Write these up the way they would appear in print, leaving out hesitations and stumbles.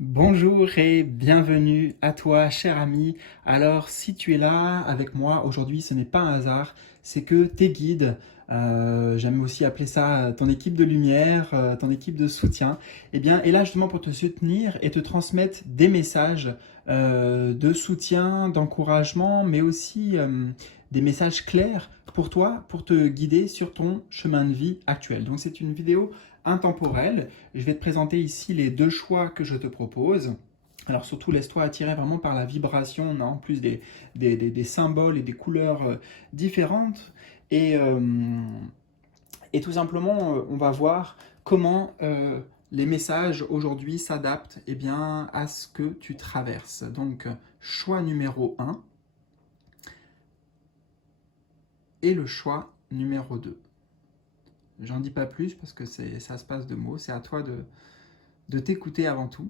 Bonjour et bienvenue à toi, cher ami. Alors, si tu es là avec moi aujourd'hui, ce n'est pas un hasard, c'est que tes guides, j'aime aussi appeler ça ton équipe de lumière, ton équipe de soutien, eh bien, est là justement pour te soutenir et te transmettre des messages de soutien, d'encouragement, mais aussi des messages clairs pour toi, pour te guider sur ton chemin de vie actuel. Donc, c'est une vidéo intemporelle. Je vais te présenter ici les deux choix que je te propose. Alors surtout, laisse-toi attirer vraiment par la vibration. On a en plus des symboles et des couleurs différentes. Et, euh, et tout simplement, on va voir comment les messages aujourd'hui s'adaptent eh bien, à ce que tu traverses. Donc, choix numéro 1 et le choix numéro 2. J'en dis pas plus parce que ça se passe de mots. C'est à toi de t'écouter avant tout.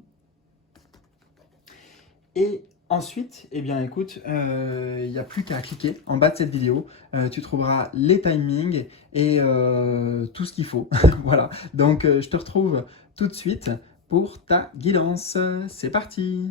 Et ensuite, eh bien écoute, il n'y a plus qu'à cliquer en bas de cette vidéo. Tu trouveras les timings et tout ce qu'il faut. Voilà, donc je te retrouve tout de suite pour ta guidance. C'est parti!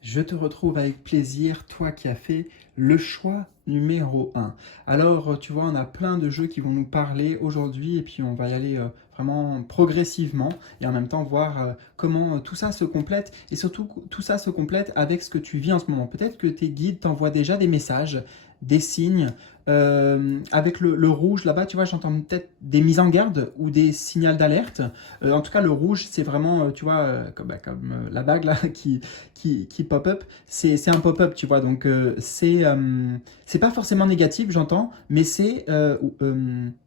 Je te retrouve avec plaisir, toi qui as fait le choix numéro 1. Alors, tu vois, on a plein de jeux qui vont nous parler aujourd'hui et puis on va y aller vraiment progressivement et en même temps voir comment tout ça se complète et surtout tout ça se complète avec ce que tu vis en ce moment. Peut-être que tes guides t'envoient déjà des messages, des signes. Avec le rouge là-bas, tu vois, j'entends peut-être des mises en garde ou des signaux d'alerte. En tout cas, le rouge, c'est vraiment, tu vois, comme la bague là qui pop-up, c'est un pop-up, tu vois, donc c'est pas forcément négatif, j'entends, mais c'est,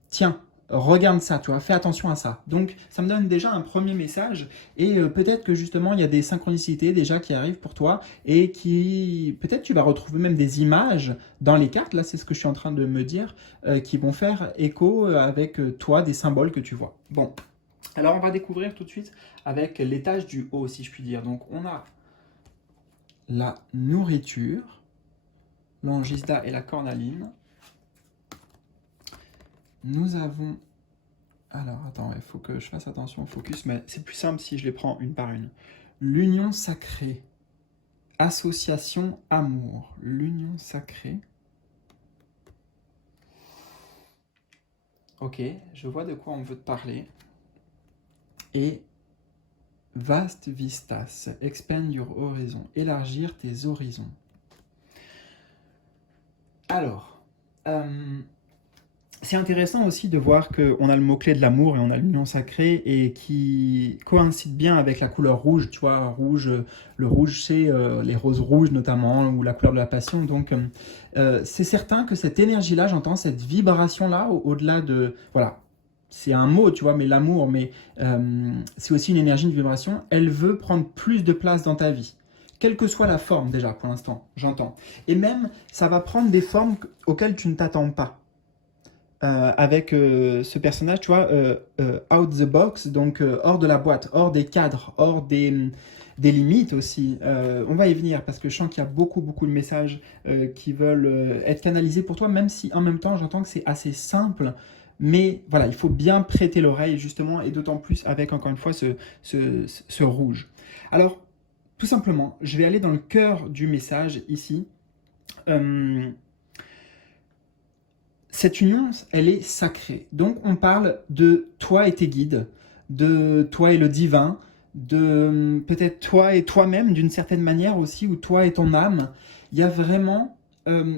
tiens, regarde ça, tu vois, fais attention à ça. Donc ça me donne déjà un premier message, et peut-être que justement il y a des synchronicités déjà qui arrivent pour toi, et qui, peut-être tu vas retrouver même des images dans les cartes, là c'est ce que je suis en train de me dire, qui vont faire écho avec toi, des symboles que tu vois. Bon, alors on va découvrir tout de suite avec l'étage du haut, si je puis dire. Donc on a la nourriture, l'angisda et la cornaline. Nous avons... Alors, attends, il faut que je fasse attention au focus, mais c'est plus simple si je les prends une par une. L'union sacrée, association amour, l'union sacrée. Ok, je vois de quoi on veut te parler. Et vaste vistas, expand your horizon, élargir tes horizons. Alors, c'est intéressant aussi de voir qu'on a le mot-clé de l'amour et on a l'union sacrée et qui coïncide bien avec la couleur rouge, tu vois, rouge, le rouge c'est les roses rouges notamment, ou la couleur de la passion, donc c'est certain que cette énergie-là, j'entends cette vibration-là, au-delà de, voilà, c'est un mot, tu vois, mais l'amour, mais c'est aussi une énergie, une vibration, elle veut prendre plus de place dans ta vie. Quelle que soit la forme déjà pour l'instant, j'entends. Et même, ça va prendre des formes auxquelles tu ne t'attends pas avec ce personnage, tu vois, out the box, donc hors de la boîte, hors des cadres, hors des limites aussi. On va y venir parce que je sens qu'il y a beaucoup de messages qui veulent être canalisés pour toi, même si en même temps j'entends que c'est assez simple. Mais voilà, il faut bien prêter l'oreille justement, et d'autant plus avec encore une fois ce rouge. Alors, tout simplement, je vais aller dans le cœur du message ici. Euh, Cette union, elle est sacrée. Donc on parle de toi et tes guides, de toi et le divin, de peut-être toi et toi-même d'une certaine manière aussi, ou toi et ton âme. Il y a vraiment,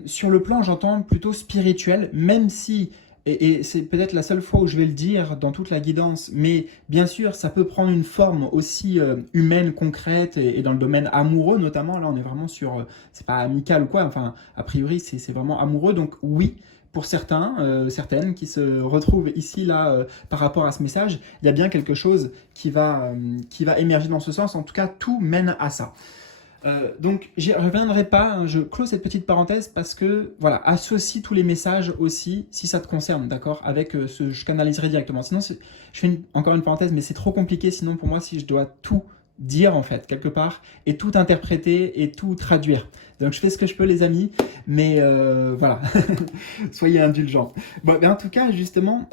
sur le plan, j'entends plutôt spirituel, même si, et c'est peut-être la seule fois où je vais le dire dans toute la guidance, mais bien sûr, ça peut prendre une forme aussi humaine, concrète, et dans le domaine amoureux notamment. Là, on est vraiment sur, c'est pas amical ou quoi, enfin, a priori, c'est vraiment amoureux. Donc oui, pour certains, certaines qui se retrouvent ici, là, par rapport à ce message, il y a bien quelque chose qui va émerger dans ce sens. En tout cas, tout mène à ça. Donc, je ne reviendrai pas, hein, je clôt cette petite parenthèse parce que, voilà, associe tous les messages aussi, si ça te concerne, d'accord, avec ce, je canaliserai directement. Sinon, je fais encore une parenthèse, mais c'est trop compliqué, sinon pour moi, si je dois tout dire, en fait, quelque part, et tout interpréter et tout traduire. Donc, je fais ce que je peux, les amis, mais voilà, soyez indulgents. Bon, mais en tout cas, justement,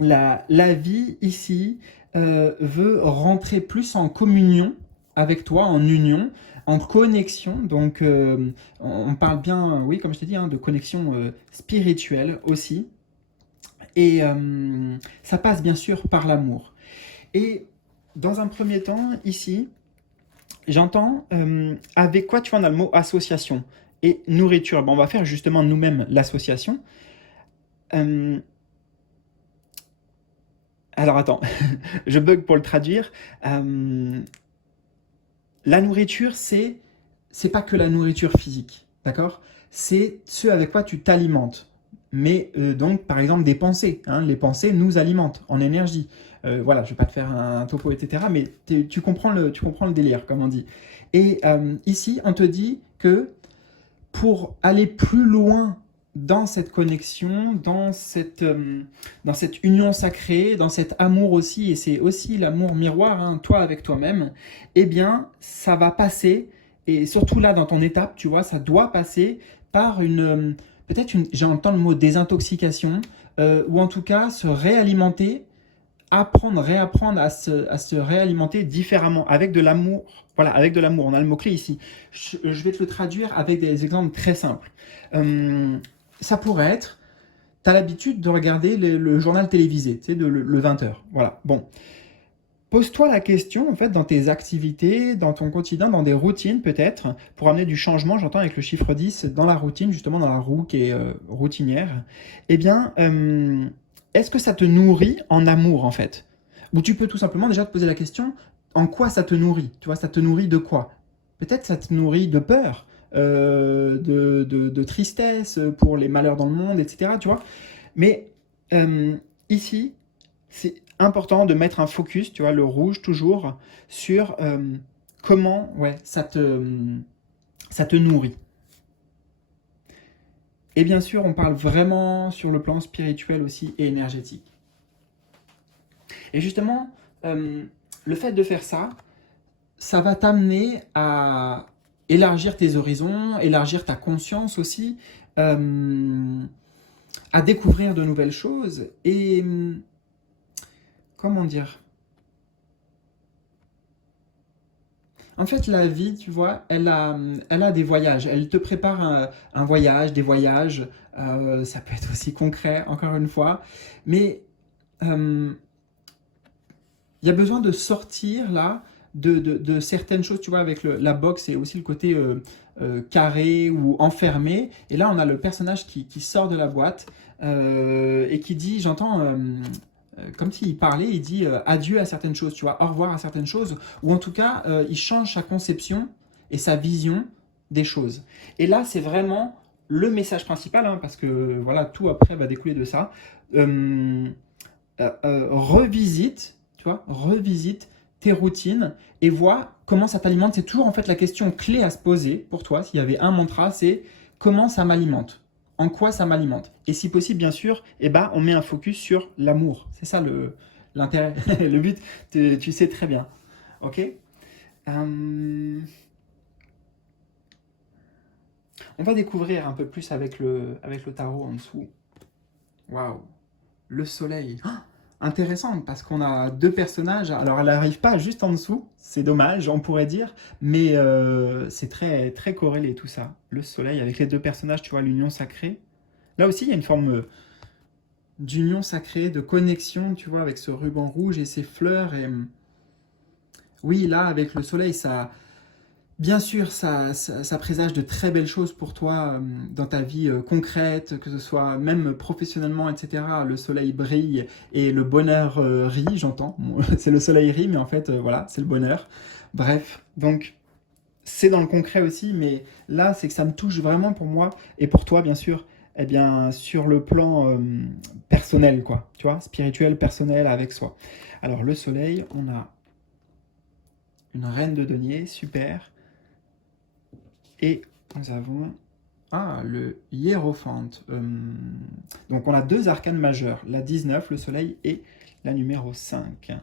la vie ici, veut rentrer plus en communion avec toi, en union, en connexion. Donc, on parle bien, oui, comme je t'ai dit, hein, de connexion spirituelle aussi. Et ça passe bien sûr par l'amour. Et dans un premier temps, ici, j'entends avec quoi tu vois, on a le mot association et nourriture. Bon, on va faire justement nous-mêmes l'association. Euh, alors attends, je bug pour le traduire. Euh, la nourriture, c'est pas que la nourriture physique, d'accord? C'est ce avec quoi tu t'alimentes. Mais donc, par exemple, des pensées. Hein, les pensées nous alimentent en énergie. Voilà, je vais pas te faire un topo, etc. Mais tu comprends le délire, comme on dit. Et ici, on te dit que pour aller plus loin dans cette connexion, dans cette union sacrée, dans cet amour aussi, et c'est aussi l'amour miroir, hein, toi avec toi-même, eh bien, ça va passer, et surtout là, dans ton étape, tu vois, ça doit passer par peut-être j'entends le mot désintoxication, ou en tout cas se réalimenter, apprendre, réapprendre à se réalimenter différemment, avec de l'amour. Voilà, avec de l'amour, on a le mot-clé ici. Je vais te le traduire avec des exemples très simples. Euh, Ça pourrait être, tu as l'habitude de regarder le journal télévisé, tu sais, le 20h. Voilà, bon. Pose-toi la question, en fait, dans tes activités, dans ton quotidien, dans des routines peut-être, pour amener du changement, j'entends avec le chiffre 10, dans la routine, justement dans la roue qui est routinière, eh bien, est-ce que ça te nourrit en amour, en fait? Ou tu peux tout simplement déjà te poser la question, en quoi ça te nourrit? Tu vois, ça te nourrit de quoi? Peut-être ça te nourrit de peur, de tristesse pour les malheurs dans le monde, etc. Tu vois? Mais ici, c'est important de mettre un focus, tu vois, le rouge toujours, sur comment ouais, ça te nourrit. Et bien sûr, on parle vraiment sur le plan spirituel aussi et énergétique. Et justement, le fait de faire ça, ça va t'amener à élargir tes horizons, élargir ta conscience aussi, à découvrir de nouvelles choses et comment dire? En fait, la vie, tu vois, elle a des voyages. Elle te prépare un voyage, des voyages. Ça peut être aussi concret, encore une fois. Mais euh, il y a besoin de sortir là de certaines choses, tu vois, avec la boxe et aussi le côté carré ou enfermé. Et là, on a le personnage qui sort de la boîte et qui dit, j'entends, comme s'il parlait, il dit adieu à certaines choses, tu vois, au revoir à certaines choses, ou en tout cas, il change sa conception et sa vision des choses. Et là, c'est vraiment le message principal, hein, parce que voilà, tout après va découler de ça. Euh, Revisite, tu vois, revisite tes routines et vois comment ça t'alimente. C'est toujours en fait la question clé à se poser pour toi. S'il y avait un mantra, c'est comment ça m'alimente, en quoi ça m'alimente. Et si possible, bien sûr, eh ben, on met un focus sur l'amour. C'est ça l'intérêt, le but, tu sais très bien. Ok. On va découvrir un peu plus avec le tarot en dessous. Waouh, le soleil. Ah, intéressant parce qu'on a deux personnages. Alors elle n'arrive pas juste en dessous, c'est dommage, on pourrait dire, mais c'est très, très corrélé tout ça. Le soleil avec les deux personnages, tu vois, l'union sacrée. Là aussi, il y a une forme d'union sacrée, de connexion, tu vois, avec ce ruban rouge et ces fleurs. Et oui, là, avec le soleil, ça, bien sûr, ça présage de très belles choses pour toi dans ta vie concrète, que ce soit même professionnellement, etc. Le soleil brille et le bonheur rit, j'entends. Bon, c'est le soleil rit, mais en fait, voilà, c'est le bonheur. Bref, donc c'est dans le concret aussi, mais là, c'est que ça me touche vraiment pour moi et pour toi, bien sûr, eh bien, sur le plan personnel, quoi, tu vois, spirituel, personnel, avec soi. Alors, le soleil, on a une reine de denier, super. Et nous avons le hiérophante. Donc on a deux arcanes majeures, la 19, le soleil, et la numéro 5.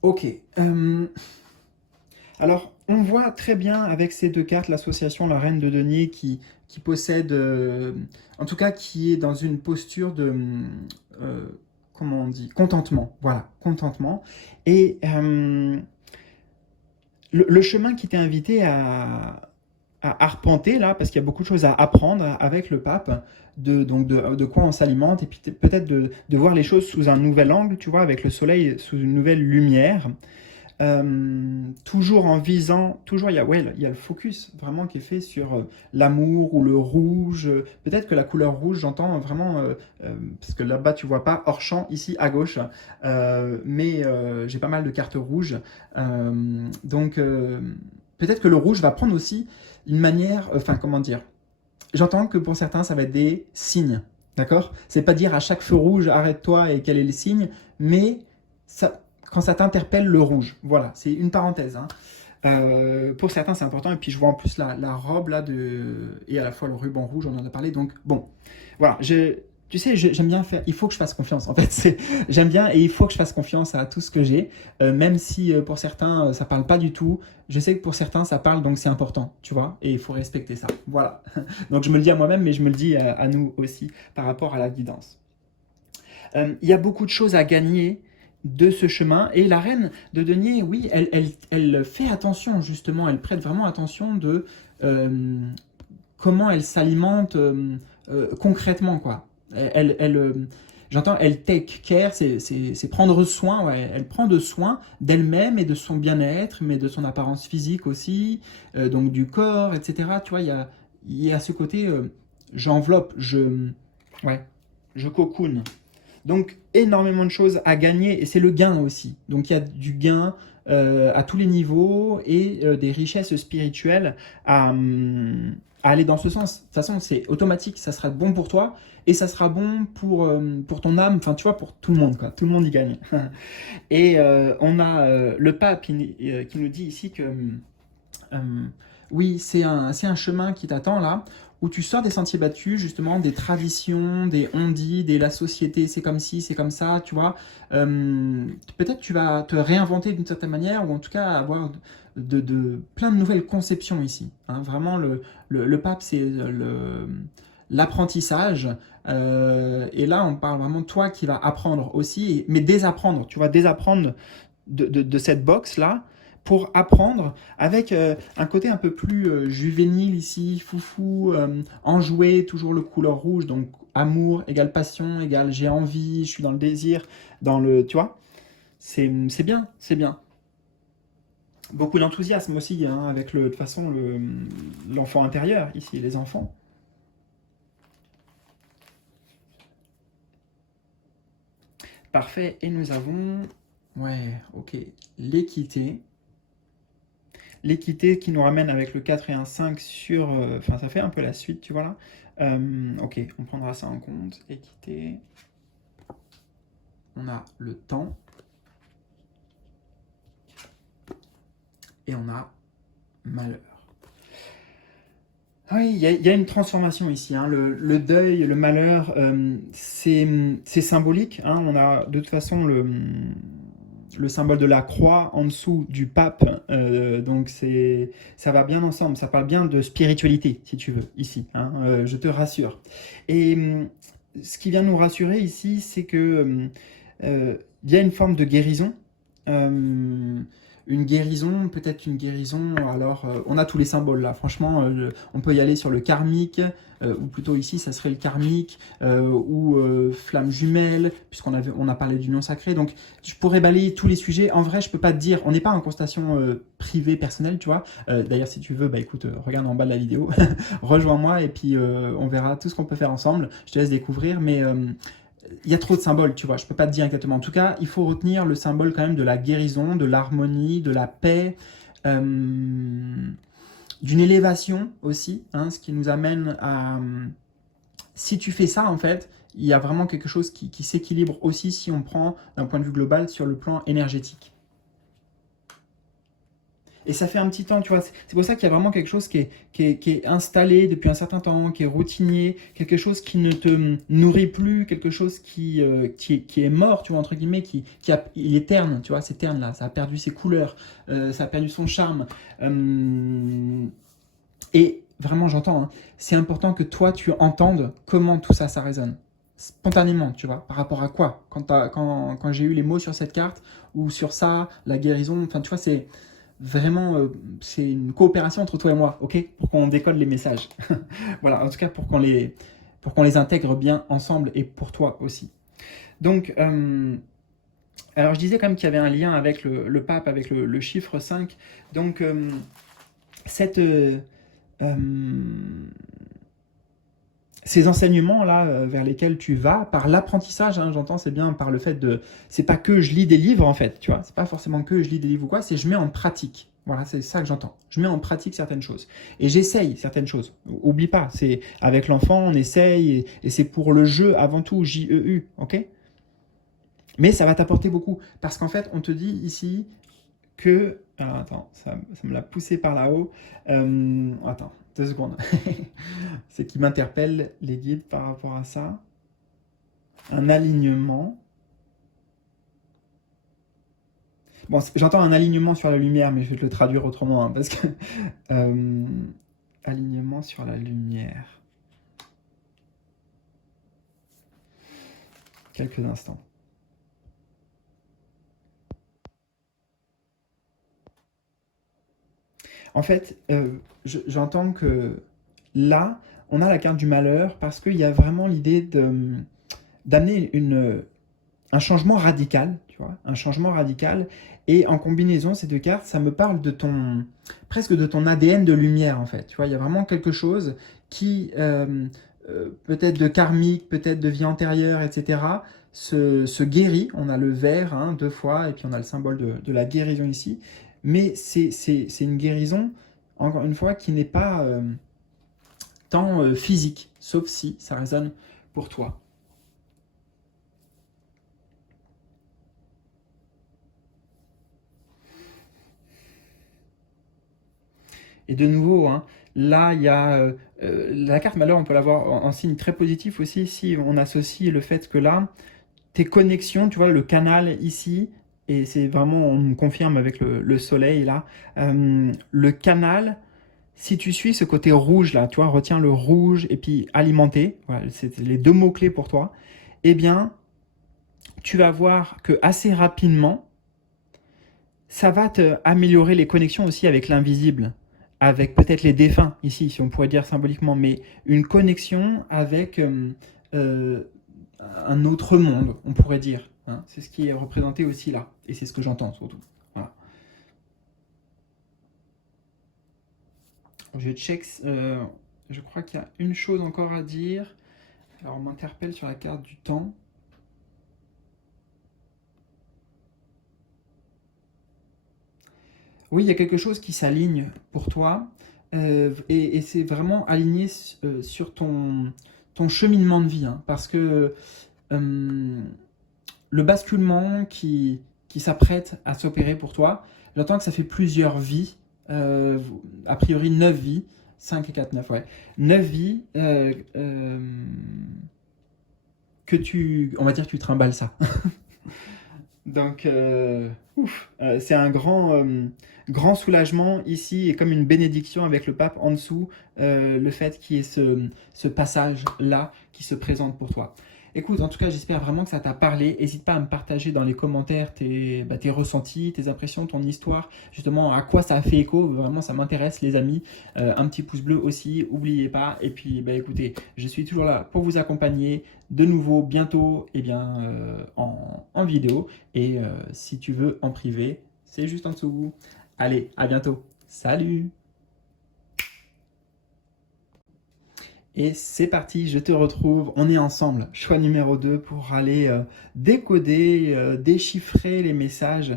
Ok. Alors on voit très bien avec ces deux cartes l'association, la reine de denier qui possède, en tout cas qui est dans une posture de... comment on dit, contentement, voilà, contentement. Et le chemin qui t'est invité à arpenter là, parce qu'il y a beaucoup de choses à apprendre avec le pape, donc de quoi on s'alimente, et puis peut-être de voir les choses sous un nouvel angle, tu vois, avec le soleil sous une nouvelle lumière. Toujours en visant, toujours il y a le focus vraiment qui est fait sur l'amour ou le rouge. Peut-être que la couleur rouge, j'entends vraiment, parce que là-bas tu vois pas hors champ, ici à gauche, mais j'ai pas mal de cartes rouges. Donc peut-être que le rouge va prendre aussi une manière, enfin comment dire, j'entends que pour certains ça va être des signes, d'accord? C'est pas dire à chaque feu rouge arrête-toi et quel est le signe, mais ça, quand ça t'interpelle le rouge. Voilà, c'est une parenthèse. Hein. Pour certains, c'est important. Et puis, je vois en plus la robe là et à la fois le ruban rouge, on en a parlé. Donc, bon, voilà. Tu sais, j'aime bien faire. Il faut que je fasse confiance. En fait, j'aime bien et il faut que je fasse confiance à tout ce que j'ai. Même si pour certains, ça parle pas du tout. Je sais que pour certains, ça parle, donc c'est important, tu vois. Et il faut respecter ça. Voilà. Donc, je me le dis à moi-même, mais je me le dis à nous aussi par rapport à la guidance. Il y a beaucoup de choses à gagner de ce chemin. Et la reine de denier, oui, elle fait attention, justement, elle prête vraiment attention de comment elle s'alimente concrètement, quoi. J'entends, elle take care, c'est prendre soin, ouais. Elle prend de soin d'elle-même et de son bien-être, mais de son apparence physique aussi, donc du corps, etc. Tu vois, il y a ce côté, j'enveloppe, ouais, je cocoon. Donc, énormément de choses à gagner, et c'est le gain aussi. Donc, il y a du gain à tous les niveaux et des richesses spirituelles à aller dans ce sens. De toute façon, c'est automatique, ça sera bon pour toi, et ça sera bon pour ton âme, enfin, tu vois, pour tout le monde, quoi. Tout le monde y gagne. Et on a le pape qui nous dit ici que euh, oui, c'est un chemin qui t'attend là, où tu sors des sentiers battus, justement, des traditions, des on-dit, des la société, c'est comme ci, c'est comme ça, tu vois. Peut-être tu vas te réinventer d'une certaine manière, ou en tout cas avoir plein de nouvelles conceptions ici. Hein. Vraiment, le pape, c'est l'apprentissage. Et là, on parle vraiment de toi qui va apprendre aussi, mais désapprendre, tu vois, désapprendre de cette box-là, pour apprendre avec un côté un peu plus juvénile ici, foufou, enjoué, toujours le couleur rouge, donc amour égale passion, égale j'ai envie, je suis dans le désir, tu vois, c'est bien, c'est bien. Beaucoup d'enthousiasme aussi, hein, avec de toute façon l'enfant intérieur ici, les enfants. Parfait, et nous avons, ouais, ok, l'équité. L'équité qui nous ramène avec le 4 et un 5 sur... Enfin, ça fait un peu la suite, tu vois là. Ok, on prendra ça en compte. Équité. On a le temps. Et on a malheur. Oui, il y a une transformation ici. Hein. Le deuil, le malheur, c'est symbolique. Hein. On a de toute façon le symbole de la croix en dessous du pape. Donc ça va bien ensemble. Ça parle bien de spiritualité, si tu veux, ici. Hein. Je te rassure. Et ce qui vient nous rassurer ici, c'est que il y a une forme de guérison. Une guérison, peut-être une guérison, alors on a tous les symboles là, franchement, on peut y aller sur le karmique, ou plutôt ici ça serait le karmique, ou flamme jumelle, on a parlé d'union sacrée, donc je pourrais balayer tous les sujets. En vrai, je peux pas te dire, on n'est pas en consultation privée, personnelle, tu vois. D'ailleurs, si tu veux, bah écoute, regarde en bas de la vidéo, rejoins-moi, et puis on verra tout ce qu'on peut faire ensemble, je te laisse découvrir, mais... il y a trop de symboles, tu vois, je peux pas te dire exactement. En tout cas, il faut retenir le symbole quand même de la guérison, de l'harmonie, de la paix, d'une élévation aussi, hein, ce qui nous amène à... Si tu fais ça, en fait, il y a vraiment quelque chose qui s'équilibre aussi si on prend d'un point de vue global sur le plan énergétique. Et ça fait un petit temps, tu vois, c'est pour ça qu'il y a vraiment quelque chose qui est installé depuis un certain temps, qui est routinier, quelque chose qui ne te nourrit plus, quelque chose qui est mort, tu vois, entre guillemets, il est terne, tu vois, c'est terne là, ça a perdu ses couleurs, ça a perdu son charme. Et vraiment, j'entends, hein, c'est important que toi, tu entendes comment tout ça, ça résonne. spontanément, tu vois. Par rapport à quoi? Quand j'ai eu les mots sur cette carte, ou sur ça, la guérison, enfin, tu vois, c'est vraiment, c'est une coopération entre toi et moi, ok? Pour qu'on décode les messages. Voilà, en tout cas, pour qu'on les intègre bien ensemble, et pour toi aussi. Donc, alors je disais quand même qu'il y avait un lien avec le pape, avec le chiffre 5. Donc, cette, euh, ces enseignements-là vers lesquels tu vas, par l'apprentissage, hein, j'entends, c'est bien par le fait de... C'est pas que je lis des livres, en fait, tu vois, c'est pas forcément que je lis des livres ou quoi, c'est je mets en pratique. Voilà, c'est ça que j'entends. Je mets en pratique certaines choses. Et j'essaye certaines choses. Oublie pas, c'est avec l'enfant, on essaye, et c'est pour le jeu avant tout, J-E-U, ok? Mais ça va t'apporter beaucoup. Parce qu'en fait, on te dit ici que... Alors attends, ça me l'a poussé par là-haut. Attends, 2 secondes. C'est qui m'interpelle, les guides, par rapport à ça. Un alignement. Bon, j'entends un alignement sur la lumière, mais je vais te le traduire autrement, hein, parce que... alignement sur la lumière. Quelques instants. En fait, j'entends que là, on a la carte du malheur parce qu'il y a vraiment l'idée d'amener un changement radical, tu vois, un changement radical. Et en combinaison, ces 2 cartes, ça me parle de presque de ton ADN de lumière, en fait. Tu vois, il y a vraiment quelque chose qui, peut-être de karmique, peut-être de vie antérieure, etc., se guérit. On a le vert, hein, 2 fois, et puis on a le symbole de la guérison ici. Mais c'est une guérison, encore une fois, qui n'est pas tant physique, sauf si ça résonne pour toi. Et de nouveau, hein, là, il y a la carte malheur, on peut l'avoir en signe très positif aussi si on associe le fait que là, tes connexions, tu vois, le canal ici, et c'est vraiment, on me confirme avec le soleil là, le canal, si tu suis ce côté rouge là, tu vois, retiens le rouge et puis alimenter, voilà, c'est les 2 mots-clés pour toi, eh bien, tu vas voir que assez rapidement, ça va te améliorer les connexions aussi avec l'invisible, avec peut-être les défunts ici, si on pourrait dire symboliquement, mais une connexion avec euh, un autre monde, on pourrait dire, hein. C'est ce qui est représenté aussi là, et c'est ce que j'entends surtout. Voilà. Je check, je crois qu'il y a une chose encore à dire. Alors on m'interpelle sur la carte du temps. Oui, il y a quelque chose qui s'aligne pour toi, et c'est vraiment aligné sur ton cheminement de vie, hein, parce que le basculement qui s'apprête à s'opérer pour toi, j'entends que ça fait plusieurs vies, a priori 9 vies, 5 et 4, 9, ouais. 9 vies on va dire que tu trimbales ça. Donc, c'est un grand soulagement ici, et comme une bénédiction avec le pape en dessous, le fait qu'il y ait ce passage-là qui se présente pour toi. Écoute, en tout cas, j'espère vraiment que ça t'a parlé. N'hésite pas à me partager dans les commentaires tes ressentis, tes impressions, ton histoire, justement à quoi ça a fait écho. Vraiment, ça m'intéresse, les amis. Un petit pouce bleu aussi, n'oubliez pas. Et puis, écoutez, je suis toujours là pour vous accompagner. De nouveau, bientôt, en vidéo. Et si tu veux en privé, c'est juste en dessous. Allez, à bientôt. Salut! Et c'est parti, je te retrouve, on est ensemble, choix numéro 2 pour aller décoder, déchiffrer les messages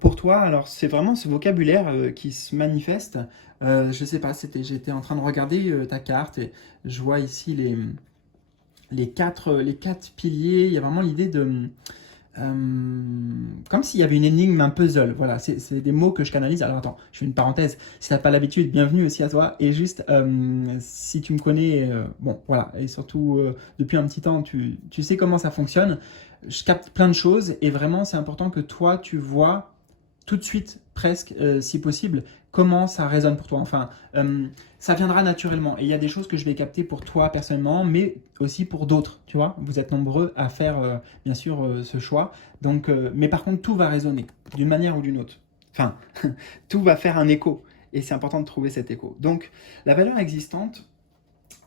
pour toi. Alors c'est vraiment ce vocabulaire qui se manifeste. Je sais pas, j'étais en train de regarder ta carte, et je vois ici les quatre piliers. Il y a vraiment l'idée de... comme s'il y avait une énigme, un puzzle. Voilà, c'est des mots que je canalise. Alors attends, je fais une parenthèse. Si tu n'as pas l'habitude, bienvenue aussi à toi. Et juste, si tu me connais, bon, voilà, et surtout depuis un petit temps, tu sais comment ça fonctionne. Je capte plein de choses, et vraiment, c'est important que toi, tu vois tout de suite, presque, si possible, comment ça résonne pour toi. Enfin, ça viendra naturellement. Et il y a des choses que je vais capter pour toi personnellement, mais aussi pour d'autres, tu vois. Vous êtes nombreux à faire, bien sûr, ce choix. Donc, mais par contre, tout va résonner d'une manière ou d'une autre. Enfin, tout va faire un écho. Et c'est important de trouver cet écho. Donc, la valeur existante,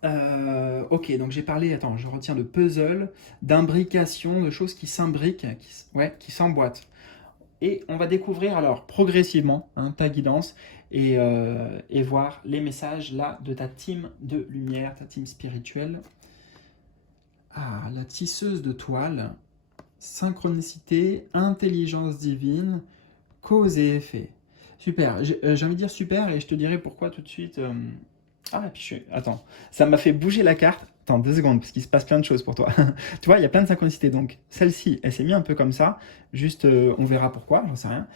ok, donc j'ai parlé, attends, je retiens de puzzle, d'imbrication, de choses qui s'imbriquent, qui s'emboîtent. Et on va découvrir alors progressivement ta guidance et voir les messages là de ta team de lumière, ta team spirituelle. Ah, la tisseuse de toile, synchronicité, intelligence divine, cause et effet. Super, j'ai envie de dire super et je te dirai pourquoi tout de suite. Ah, et puis attends, ça m'a fait bouger la carte. Attends, 2 secondes, parce qu'il se passe plein de choses pour toi. Tu vois, il y a plein de synchronicités. Donc, celle-ci, elle s'est mise un peu comme ça. Juste, on verra pourquoi, j'en sais rien.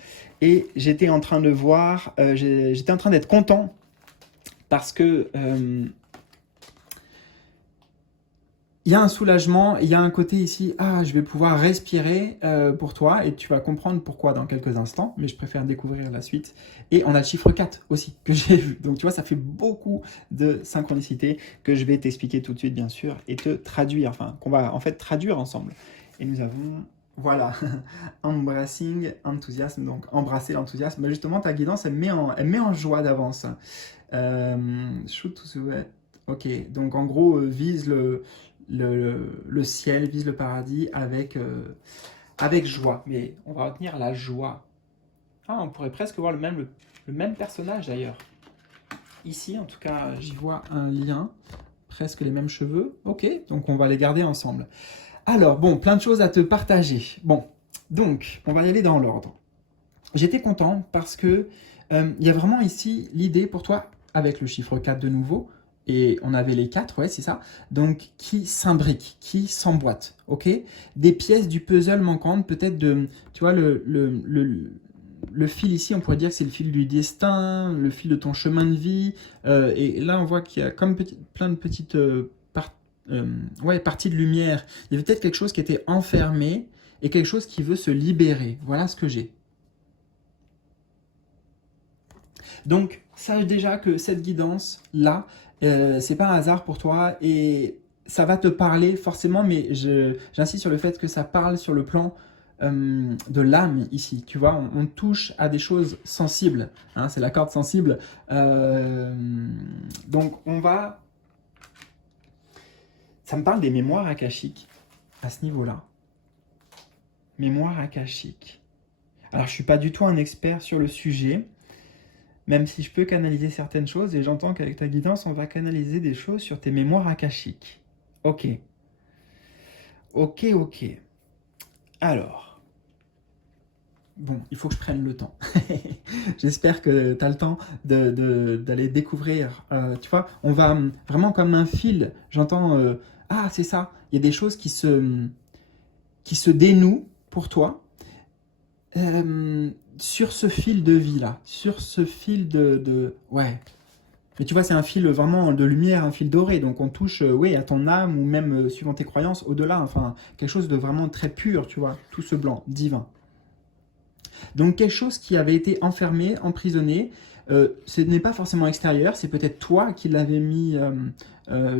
Et j'étais en train de voir, j'étais en train d'être content parce que il y a un soulagement, il y a un côté ici, ah, je vais pouvoir respirer pour toi, et tu vas comprendre pourquoi dans quelques instants, mais je préfère découvrir la suite. Et on a le chiffre 4 aussi, que j'ai vu. Donc tu vois, ça fait beaucoup de synchronicité que je vais t'expliquer tout de suite, bien sûr, et te traduire, enfin, qu'on va en fait traduire ensemble. Et nous avons, voilà, embracing, enthousiasme, donc embrasser l'enthousiasme. Mais justement, ta guidance, elle met en joie d'avance. Shoot to the... Ok, donc en gros, vise le ciel, vise le paradis avec joie. Mais on va retenir la joie. Ah, on pourrait presque voir le même personnage d'ailleurs. Ici, en tout cas, j'y vois un lien. Presque les mêmes cheveux. Ok, donc on va les garder ensemble. Alors, bon, plein de choses à te partager. Bon, donc, on va y aller dans l'ordre. J'étais content parce que il y a vraiment ici l'idée pour toi, avec le chiffre 4 de nouveau, et on avait les 4, ouais, c'est ça, donc qui s'imbriquent, qui s'emboîtent, ok. Des pièces du puzzle manquantes, peut-être de, tu vois, le fil ici, on pourrait dire que c'est le fil du destin, le fil de ton chemin de vie, et là on voit qu'il y a comme plein de petites parties de lumière. Il y avait peut-être quelque chose qui était enfermé, et quelque chose qui veut se libérer. Voilà ce que j'ai. Donc, sache déjà que cette guidance-là, c'est pas un hasard pour toi et ça va te parler forcément, mais j'insiste sur le fait que ça parle sur le plan de l'âme ici. Tu vois, on touche à des choses sensibles. Hein, c'est la corde sensible. Donc, on va... Ça me parle des mémoires akashiques à ce niveau-là. Mémoires akashiques. Alors, je suis pas du tout un expert sur le sujet, même si je peux canaliser certaines choses, et j'entends qu'avec ta guidance, on va canaliser des choses sur tes mémoires akashiques. Ok. Ok, ok. Alors. Bon, il faut que je prenne le temps. J'espère que tu as le temps d'aller découvrir. Tu vois, on va vraiment comme un fil. J'entends, ah, c'est ça. Il y a des choses qui se dénouent pour toi. Sur ce fil de vie là, sur ce fil ouais. Mais tu vois, c'est un fil vraiment de lumière, un fil doré, donc on touche ouais, à ton âme ou même suivant tes croyances au-delà, enfin quelque chose de vraiment très pur, tu vois, tout ce blanc, divin. Donc quelque chose qui avait été enfermé, emprisonné, ce n'est pas forcément extérieur, c'est peut-être toi qui l'avais mis,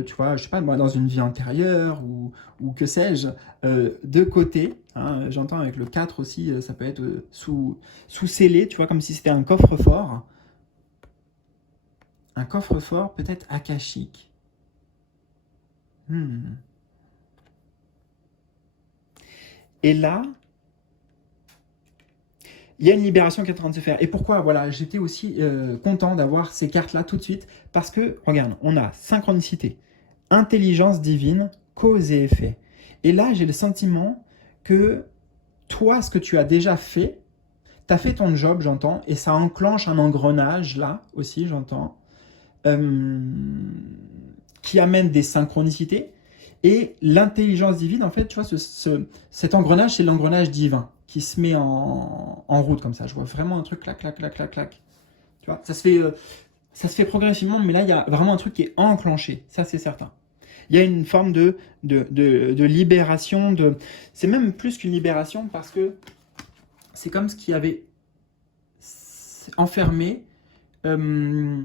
tu vois, je sais pas, moi, dans une vie antérieure ou que sais-je, de côté. Hein, j'entends avec le 4 aussi, ça peut être sous scellé, tu vois, comme si c'était un coffre-fort. Un coffre-fort peut-être akashique. Et là, il y a une libération qui est en train de se faire. Et pourquoi voilà, j'étais aussi content d'avoir ces cartes-là tout de suite. Parce que, regarde, on a synchronicité, intelligence divine, cause et effet. Et là, j'ai le sentiment que toi, ce que tu as déjà fait, tu as fait ton job, j'entends, et ça enclenche un engrenage, là aussi, j'entends, qui amène des synchronicités. Et l'intelligence divine, en fait, tu vois, cet engrenage, c'est l'engrenage divin qui se met en route comme ça. Je vois vraiment un truc clac, clac, clac, clac, clac. Tu vois, ça se fait progressivement, mais là, il y a vraiment un truc qui est enclenché. Ça, c'est certain. Il y a une forme de libération. C'est même plus qu'une libération parce que c'est comme ce qui avait enfermé euh,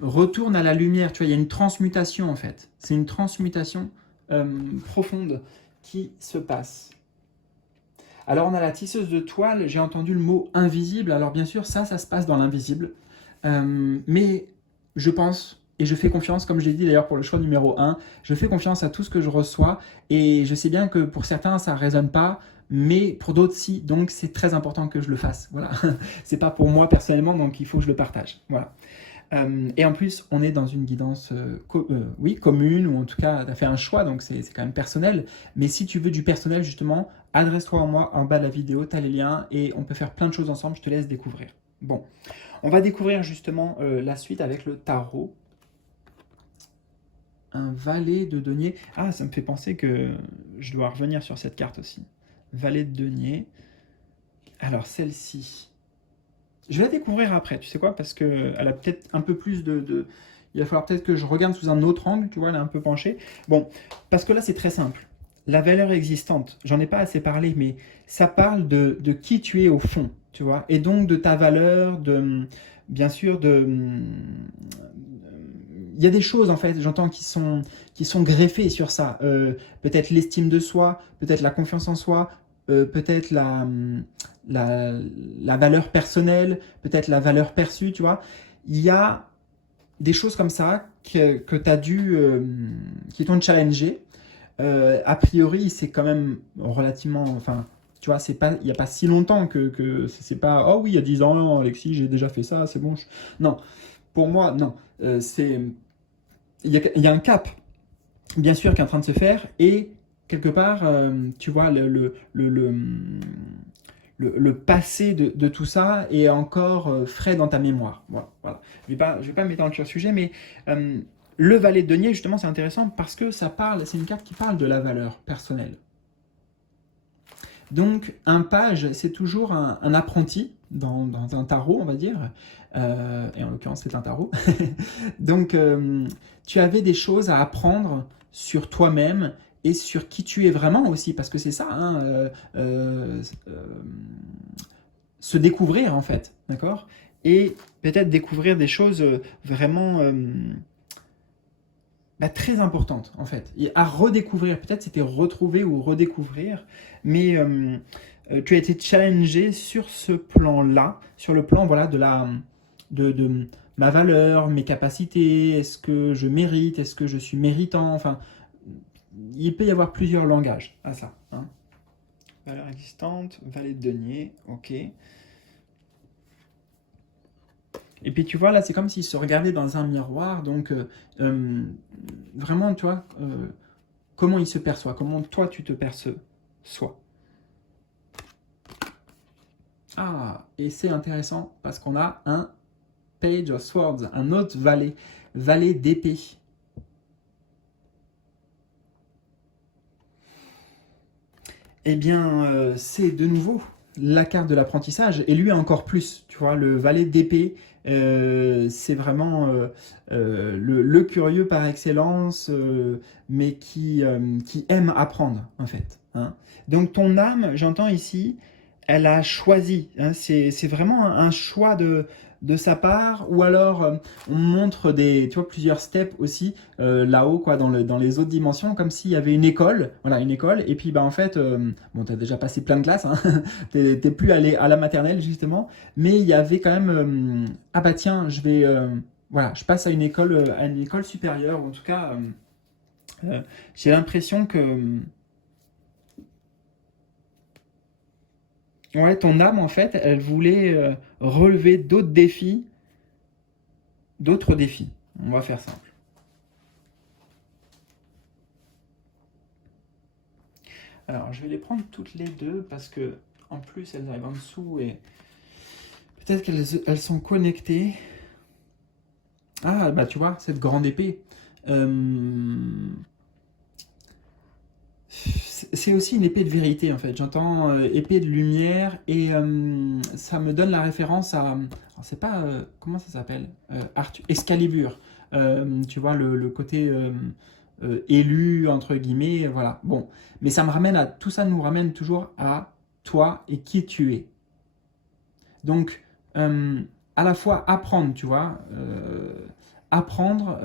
retourne à la lumière. Tu vois, il y a une transmutation en fait. C'est une transmutation profonde qui se passe. Alors on a la tisseuse de toile, j'ai entendu le mot invisible. Alors bien sûr, ça se passe dans l'invisible. Mais je pense, et je fais confiance, comme je l'ai dit d'ailleurs pour le choix numéro 1, je fais confiance à tout ce que je reçois, et je sais bien que pour certains ça ne résonne pas, mais pour d'autres si, donc c'est très important que je le fasse. Voilà, c'est pas pour moi personnellement, donc il faut que je le partage. Voilà. Et en plus, on est dans une guidance oui, commune, ou en tout cas, tu as fait un choix, donc c'est quand même personnel. Mais si tu veux du personnel, justement, adresse-toi à moi en bas de la vidéo, tu as les liens, et on peut faire plein de choses ensemble, je te laisse découvrir. Bon, on va découvrir justement la suite avec le tarot. Un valet de denier. Ah, ça me fait penser que je dois revenir sur cette carte aussi. Valet de denier. Alors, celle-ci. Je vais la découvrir après, tu sais quoi, parce qu'elle a peut-être un peu plus Il va falloir peut-être que je regarde sous un autre angle, tu vois, elle est un peu penchée. Bon, parce que là, c'est très simple. La valeur existante, j'en ai pas assez parlé, mais ça parle de qui tu es au fond, tu vois, et donc de ta valeur, bien sûr, il y a des choses, en fait, j'entends, qui sont greffées sur ça. Peut-être l'estime de soi, peut-être la confiance en soi, peut-être la, la valeur personnelle, peut-être la valeur perçue, tu vois. Il y a des choses comme ça que tu as dû, qui t'ont challengé. A priori, c'est quand même relativement, enfin, tu vois, il n'y a pas si longtemps que c'est pas, oh oui, il y a 10 ans, Alexis, j'ai déjà fait ça, c'est bon. Non, pour moi, non. Il y a un cap, bien sûr, qui est en train de se faire, et quelque part, tu vois, le passé de tout ça est encore frais dans ta mémoire. Voilà, voilà. Je vais pas m'étendre sur le sujet, mais le valet de denier, justement, c'est intéressant parce que c'est une carte qui parle de la valeur personnelle. Donc, un page, c'est toujours un apprenti dans un tarot, on va dire. Et en l'occurrence, c'est un tarot. Donc, tu avais des choses à apprendre sur toi-même et sur qui tu es vraiment aussi, parce que c'est ça, hein, se découvrir en fait, d'accord. Et peut-être découvrir des choses vraiment très importantes en fait, et à redécouvrir, peut-être c'était retrouver ou redécouvrir, mais tu as été challengé sur ce plan-là, sur le plan voilà, de ma valeur, mes capacités, est-ce que je mérite, est-ce que je suis méritant, enfin, il peut y avoir plusieurs langages à ça. Hein. Valeur existante, valet de denier, ok. Et puis tu vois, là, c'est comme s'il se regardait dans un miroir, donc vraiment, tu vois, comment il se perçoit, comment toi tu te perçois. Ah, et c'est intéressant parce qu'on a un Page of Swords, un autre valet, valet d'épée. Eh bien, c'est de nouveau la carte de l'apprentissage, et lui encore plus, tu vois, le valet d'épée, c'est vraiment le curieux par excellence, mais qui aime apprendre, en fait. Hein. Donc ton âme, j'entends ici, elle a choisi, hein, c'est vraiment un choix de sa part, ou alors on montre tu vois, plusieurs steps aussi là-haut, quoi, dans les autres dimensions, comme s'il y avait une école, voilà, une école, et puis bah, en fait, bon, tu as déjà passé plein de classes, hein, t'es plus allé à la maternelle justement, mais il y avait quand même, ah bah tiens, voilà, je passe à une école supérieure, en tout cas, j'ai l'impression que ouais, ton âme, en fait, elle voulait relever d'autres défis. On va faire simple. Alors, je vais les prendre toutes les deux parce que, en plus, elles arrivent en dessous et peut-être qu'elles sont connectées. Ah, bah tu vois, cette grande épée. C'est aussi une épée de vérité en fait. J'entends épée de lumière et ça me donne la référence à. C'est pas. Comment ça s'appelle Excalibur. Tu vois, le côté élu, entre guillemets. Voilà. Bon. Mais ça me ramène à. Tout ça nous ramène toujours à toi et qui tu es. Donc, à la fois apprendre, tu vois, apprendre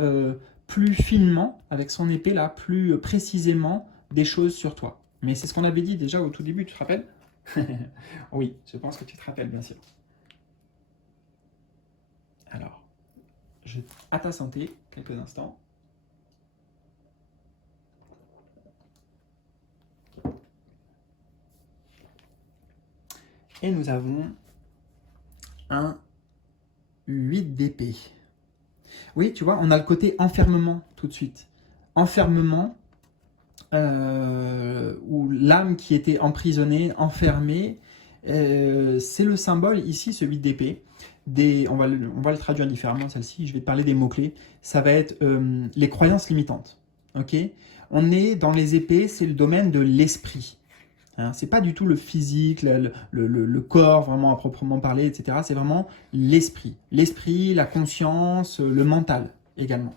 plus finement, avec son épée là, plus précisément des choses sur toi. Mais c'est ce qu'on avait dit déjà au tout début, tu te rappelles? Oui, je pense que tu te rappelles, bien sûr. Alors, à ta santé, quelques instants. Et nous avons un 8 d'épée. Oui, tu vois, on a le côté enfermement tout de suite. Enfermement, ou l'âme qui était emprisonnée, enfermée, c'est le symbole ici, ce 8 d'épée. On va le traduire différemment, celle-ci, je vais te parler des mots-clés. Ça va être les croyances limitantes. Ok. On est dans les épées, c'est le domaine de l'esprit. Hein, c'est pas du tout le physique, le corps vraiment à proprement parler, etc. C'est vraiment l'esprit. L'esprit, la conscience, le mental également.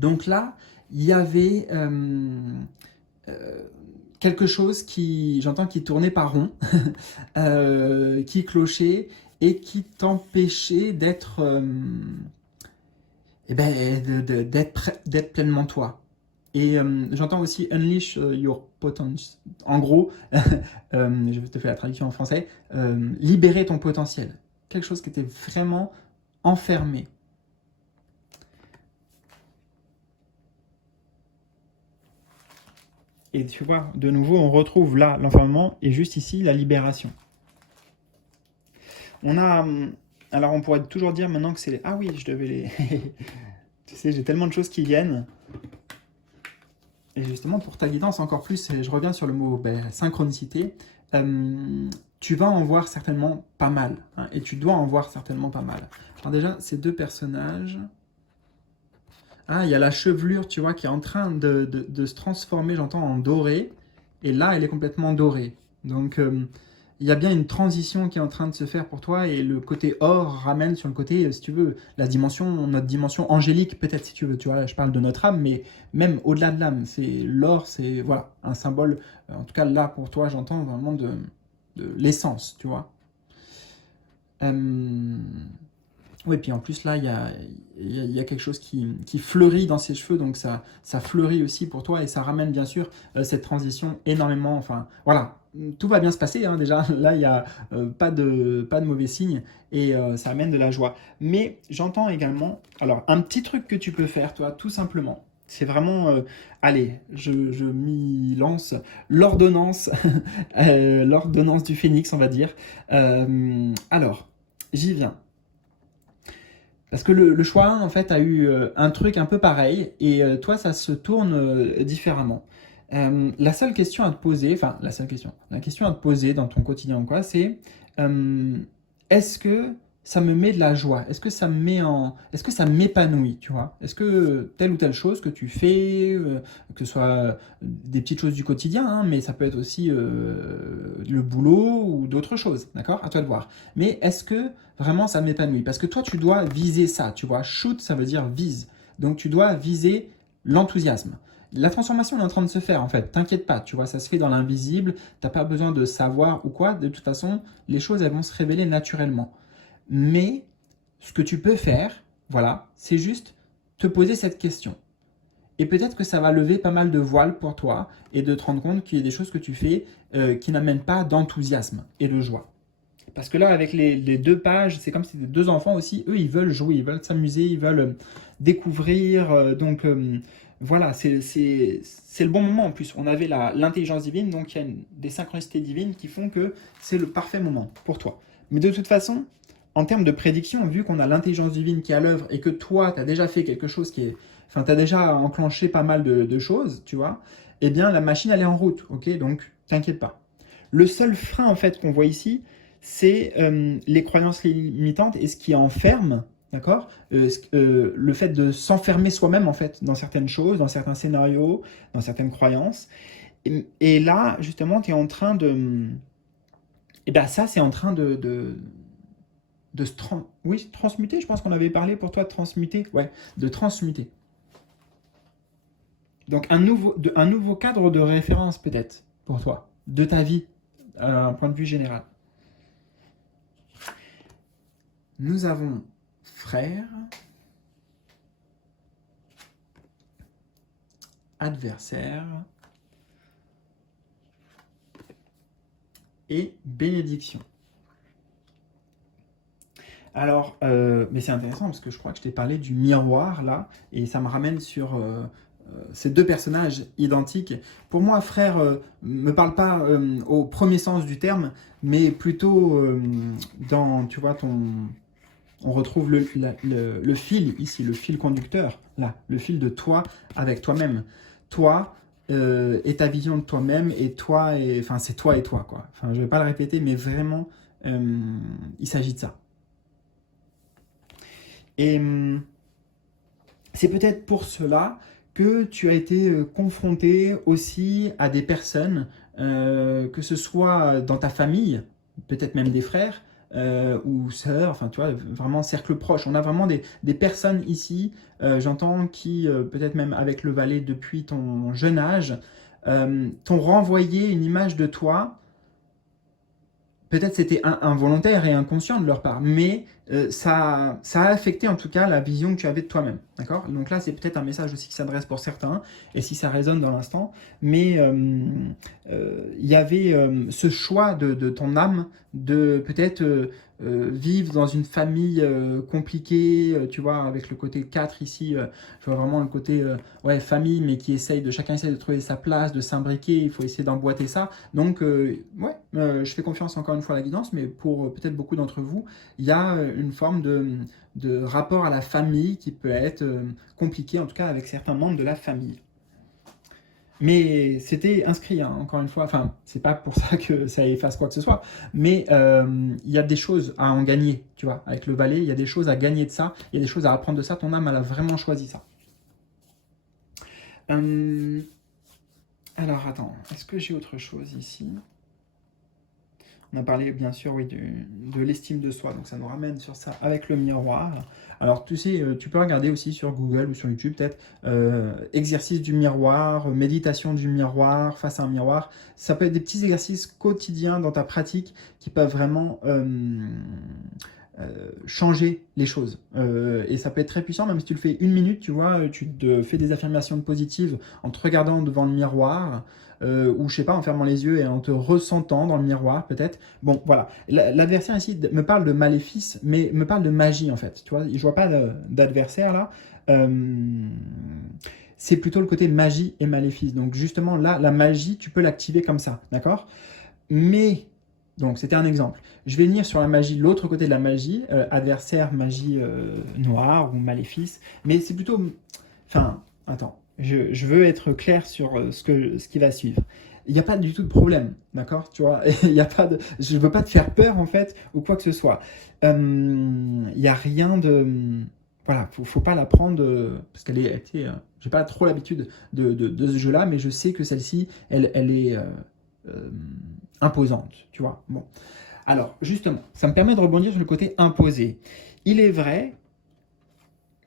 Donc là, il y avait quelque chose j'entends, qui tournait par rond, qui clochait et qui t'empêchait d'être d'être pleinement toi. Et j'entends aussi unleash your potential. En gros, je vais te faire la traduction en français, libérer ton potentiel. Quelque chose qui était vraiment enfermé. Et tu vois, de nouveau, on retrouve là l'enfermement et juste ici la libération. On a. Alors, on pourrait toujours dire maintenant que c'est les. Ah oui, je devais les. Tu sais, j'ai tellement de choses qui viennent. Et justement, pour ta guidance encore plus, je reviens sur le mot synchronicité. Tu vas en voir certainement pas mal. Hein, et tu dois en voir certainement pas mal. Alors, déjà, ces deux personnages. Ah, il y a la chevelure, tu vois, qui est en train de se transformer, j'entends, en doré. Et là, elle est complètement dorée. Donc, il y a bien une transition qui est en train de se faire pour toi. Et le côté or ramène sur le côté, si tu veux, notre dimension angélique, peut-être, si tu veux. Tu vois, je parle de notre âme, mais même au-delà de l'âme. C'est l'or, c'est, voilà, un symbole. En tout cas, là, pour toi, j'entends vraiment de l'essence, tu vois. Oui, puis en plus, là, il y a quelque chose qui fleurit dans ses cheveux, donc ça fleurit aussi pour toi, et ça ramène bien sûr cette transition énormément, enfin, voilà, tout va bien se passer, hein, déjà, là, il n'y a pas de mauvais signe, et ça amène de la joie. Mais j'entends également, alors, un petit truc que tu peux faire, toi, tout simplement, c'est vraiment, allez, je m'y lance, l'ordonnance, l'ordonnance du phénix, on va dire. Alors, j'y viens. Parce que le choix 1, en fait, a eu un truc un peu pareil, et toi, ça se tourne différemment. La seule question à te poser, enfin, la question à te poser dans ton quotidien, quoi, c'est euh, est-ce que ça me met de la joie? Est-ce que ça me met est-ce que ça m'épanouit, tu vois? Est-ce que telle ou telle chose que tu fais, que ce soit des petites choses du quotidien, hein, mais ça peut être aussi le boulot ou d'autres choses, d'accord? À toi de voir. Mais est-ce que vraiment ça m'épanouit? Parce que toi, tu dois viser ça, tu vois. Shoot, ça veut dire vise. Donc tu dois viser l'enthousiasme. La transformation est en train de se faire en fait, t'inquiète pas, tu vois, ça se fait dans l'invisible, t'as pas besoin de savoir ou quoi, de toute façon, les choses elles vont se révéler naturellement. Mais ce que tu peux faire, voilà, c'est juste te poser cette question. Et peut-être que ça va lever pas mal de voiles pour toi et de te rendre compte qu'il y a des choses que tu fais qui n'amènent pas d'enthousiasme et de joie. Parce que là, avec les deux pages, c'est comme si c'était deux enfants aussi, eux, ils veulent jouer, ils veulent s'amuser, ils veulent découvrir. Donc voilà, c'est le bon moment en plus. On avait l'intelligence divine, donc il y a des synchronicités divines qui font que c'est le parfait moment pour toi. Mais de toute façon, en termes de prédiction, vu qu'on a l'intelligence divine qui est à l'œuvre et que toi, tu as déjà fait quelque chose qui est... Enfin, tu as déjà enclenché pas mal de choses, tu vois, eh bien, la machine, elle est en route, ok? Donc, t'inquiète pas. Le seul frein, en fait, qu'on voit ici, c'est les croyances limitantes et ce qui enferme, d'accord, le fait de s'enfermer soi-même, en fait, dans certaines choses, dans certains scénarios, dans certaines croyances. Et là, justement, tu es en train de... Et bien ça, c'est en train de oui, transmuter, je pense qu'on avait parlé pour toi de transmuter. Ouais, de transmuter. Donc un nouveau cadre de référence peut-être pour toi, de ta vie, à un point de vue général. nous avons frère, adversaire et bénédiction. Alors, mais c'est intéressant parce que je crois que je t'ai parlé du miroir là, et ça me ramène sur ces deux personnages identiques. Pour moi, frère me parle pas au premier sens du terme, mais plutôt dans, tu vois, on retrouve le fil ici, le fil conducteur, là, le fil de toi avec toi-même. Toi et ta vision de toi-même, et toi, enfin c'est toi et toi, quoi. Enfin, je vais pas le répéter, mais vraiment, il s'agit de ça. Et c'est peut-être pour cela que tu as été confronté aussi à des personnes, que ce soit dans ta famille, peut-être même des frères ou sœurs, enfin tu vois, vraiment cercle proche. On a vraiment des personnes ici, j'entends, qui, peut-être même avec le valet depuis ton jeune âge, t'ont renvoyé une image de toi. Peut-être c'était involontaire et inconscient de leur part, mais ça a affecté en tout cas la vision que tu avais de toi-même. D'accord? Donc là, c'est peut-être un message aussi qui s'adresse pour certains, et si ça résonne dans l'instant, mais il y avait ce choix de ton âme de peut-être vivre dans une famille compliquée, tu vois, avec le côté 4 ici, je vois vraiment le côté ouais, famille, mais qui essaye chacun essaye de trouver sa place, de s'imbriquer, il faut essayer d'emboîter ça. Donc, ouais, je fais confiance encore une fois à la guidance, mais pour peut-être beaucoup d'entre vous, il y a une forme de rapport à la famille qui peut être compliqué, en tout cas avec certains membres de la famille. Mais c'était inscrit, hein, encore une fois, enfin, c'est pas pour ça que ça efface quoi que ce soit, mais il y a des choses à en gagner, tu vois, avec le valet, il y a des choses à gagner de ça, il y a des choses à apprendre de ça, ton âme, elle a vraiment choisi ça. Alors, attends, est-ce que j'ai autre chose ici? On a parlé bien sûr, oui, de l'estime de soi, donc ça nous ramène sur ça avec le miroir. Alors tu sais, tu peux regarder aussi sur Google ou sur YouTube peut-être exercice du miroir, méditation du miroir, face à un miroir. Ça peut être des petits exercices quotidiens dans ta pratique qui peuvent vraiment changer les choses. Et ça peut être très puissant, même si tu le fais une minute, tu vois, tu te fais des affirmations positives en te regardant devant le miroir, ou je sais pas, en fermant les yeux et en te ressentant dans le miroir peut-être. Bon, voilà. L'adversaire ici me parle de maléfice, mais me parle de magie en fait. Tu vois, je vois pas d'adversaire là. C'est plutôt le côté magie et maléfice. Donc justement là, la magie, tu peux l'activer comme ça, d'accord? Mais, donc c'était un exemple. Je vais venir sur la magie, l'autre côté de la magie, adversaire, magie noire ou maléfice. Mais c'est plutôt... Enfin, attends, je veux être clair sur ce qui va suivre. Il n'y a pas du tout de problème, d'accord? Tu vois, il y a pas de, je ne veux pas te faire peur en fait, ou quoi que ce soit. Il n'y a rien de... Voilà, faut pas la prendre, parce qu'elle est... j'ai pas trop l'habitude de ce jeu-là, mais je sais que celle-ci, elle est imposante, tu vois. Bon. Alors, justement, ça me permet de rebondir sur le côté imposé. Il est vrai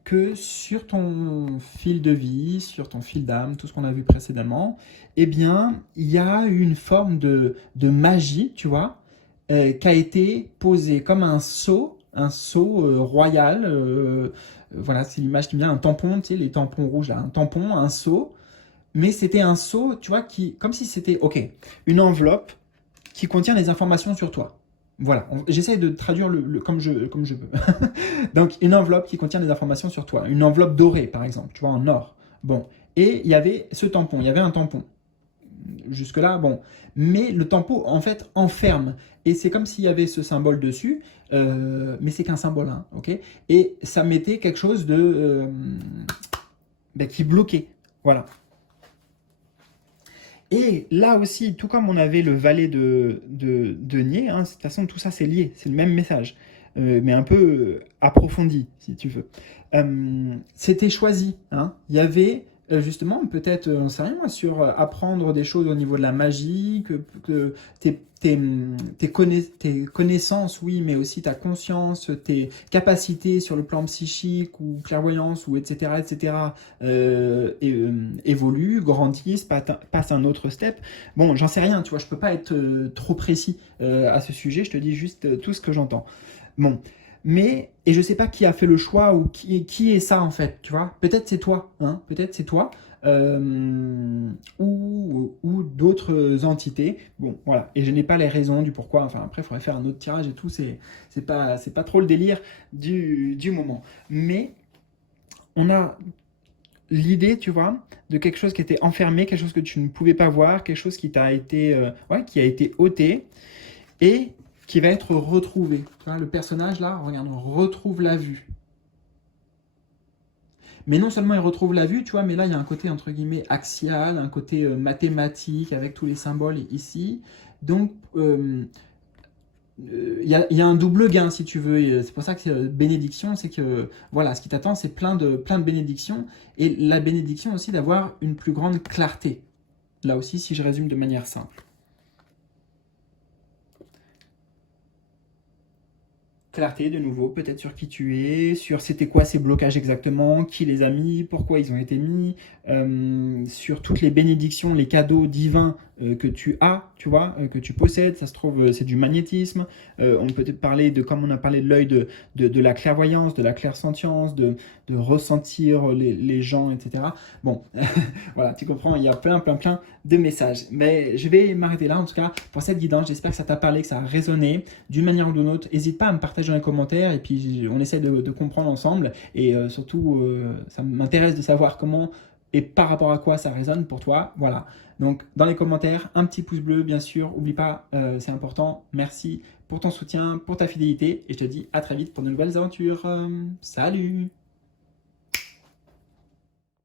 que sur ton fil de vie, sur ton fil d'âme, tout ce qu'on a vu précédemment, eh bien, il y a une forme de magie, tu vois, qui a été posée comme un sceau royal. Voilà, c'est l'image qui me vient, un tampon, tu sais, les tampons rouges, là, un tampon, un sceau. Mais c'était un sceau, tu vois, comme si c'était, ok, une enveloppe qui contient des informations sur toi. Voilà, j'essaie de traduire comme je peux. Donc, une enveloppe qui contient des informations sur toi. Une enveloppe dorée, par exemple, tu vois, en or. Bon, et il y avait ce tampon, il y avait un tampon. Jusque-là, bon. Mais le tampon, en fait, enferme. Et c'est comme s'il y avait ce symbole dessus, mais c'est qu'un symbole, hein, ok? Et ça mettait quelque chose de... qui bloquait. Voilà. Et là aussi, tout comme on avait le valet de denier, hein, de toute façon, tout ça c'est lié, c'est le même message, mais un peu approfondi, si tu veux. C'était choisi, hein. Il y avait justement, peut-être, on ne sait rien moi, sur apprendre des choses au niveau de la magie, que tes connaissances, oui, mais aussi ta conscience, tes capacités sur le plan psychique ou clairvoyance, ou etc., évoluent, grandissent, passent un autre step. Bon, j'en sais rien, tu vois, je peux pas être trop précis à ce sujet, je te dis juste tout ce que j'entends. Bon, Et je sais pas qui a fait le choix ou qui est ça en fait, tu vois. Peut-être c'est toi, hein, peut-être c'est toi, ou d'autres entités. Bon, voilà. Et je n'ai pas les raisons du pourquoi. Enfin, après, il faudrait faire un autre tirage et tout. C'est pas trop le délire du moment. Mais on a l'idée, tu vois, de quelque chose qui était enfermé, quelque chose que tu ne pouvais pas voir, quelque chose qui t'a été, ouais, qui a été ôté et qui va être retrouvé. Tu vois, le personnage là, regarde, retrouve la vue. Mais non seulement il retrouve la vue, tu vois, mais là il y a un côté entre guillemets axial, un côté mathématique avec tous les symboles ici. Donc il y a un double gain si tu veux. C'est pour ça que bénédiction, c'est que voilà, ce qui t'attend, c'est plein de bénédictions et la bénédiction aussi d'avoir une plus grande clarté. Là aussi, si je résume de manière simple. Clarté de nouveau, peut-être sur qui tu es, sur c'était quoi ces blocages exactement, qui les a mis, pourquoi ils ont été mis, sur toutes les bénédictions, les cadeaux divins que tu as, tu vois, que tu possèdes, ça se trouve c'est du magnétisme, on peut peut-être parler de, comme on a parlé de l'œil, de la clairvoyance, de la clairsentience, de ressentir les gens, etc. Bon, voilà, tu comprends, il y a plein de messages. Mais je vais m'arrêter là en tout cas pour cette guidance, j'espère que ça t'a parlé, que ça a résonné d'une manière ou d'une autre. N'hésite pas à me partager dans les commentaires et puis on essaie de comprendre ensemble et surtout ça m'intéresse de savoir comment et par rapport à quoi ça résonne pour toi. Voilà, donc dans les commentaires, un petit pouce bleu bien sûr, oublie pas, c'est important. Merci pour ton soutien, pour ta fidélité et je te dis à très vite pour de nouvelles aventures. Salut!